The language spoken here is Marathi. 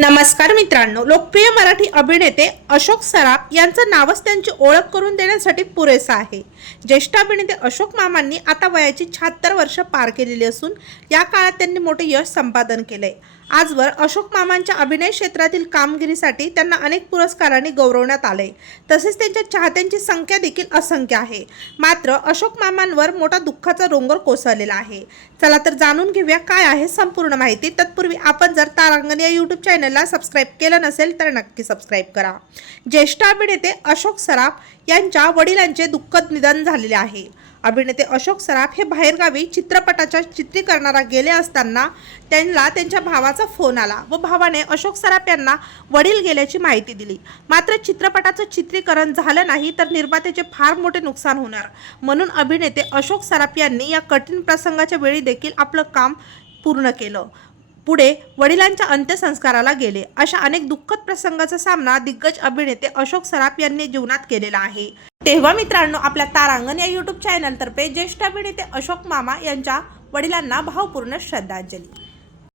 नमस्कार मित्रांनो लोकप्रिय मराठी अभिनेते अशोक सराफ यांचं नावच त्यांची ओळख करून देण्यासाठी पुरेसं आहे. ज्येष्ठ अभिनेते अशोक मामांनी आता वयाची शहात्तर वर्ष पार केलेली असून या काळात त्यांनी मोठे यश संपादन केले आजवर अशोक मामांच्या अभिनय क्षेत्रातील कामगिरीसाठी त्यांना अनेक पुरस्कारांनी गौरवण्यात आले तसेच त्यांच्या चाहत्यांची संख्या देखील असंख्य आहे. मात्र अशोक मामांवर मोठा दुःखाचा डोंगर कोसळलेला आहे. चला तर जाणून घेऊया काय आहे संपूर्ण माहिती. तत्पूर्वी आपण जर तारांगण या यूट्यूब चॅनलला सबस्क्राईब केलं नसेल तर नक्की सबस्क्राईब करा. ज्येष्ठ अभिनेते अशोक सराफ यांच्या वडिलांचे दुःखद निधन झालेले आहे. अभिनेते अशोक सराफ हे बाहेरगावी चित्रपटाच्या चित्रीकरणाला गेले असताना त्यांना त्यांच्या भावाचा फोन आला व भावाने अशोक सराफ यांना वडील गेल्याची माहिती दिली. मात्र चित्रपटाचं चित्रीकरण झालं नाही तर निर्मात्याचे फार मोठे नुकसान होणार. म्हणून अभिनेते अशोक सराफ यांनी या कठीण प्रसंगाच्या वेळी देखील आपलं काम पूर्ण केलं. पुढे वडिलांच्या अंत्यसंस्काराला गेले. अशा अनेक दुःखद प्रसंगाचा सामना दिग्गज अभिनेते अशोक सराफ यांनी जीवनात केलेला आहे. तेव्हा मित्रांनो आपल्या तारांगण या युट्यूब चॅनलतर्फे ज्येष्ठ अभिनेते अशोक मामा यांच्या वडिलांना भावपूर्ण श्रद्धांजली.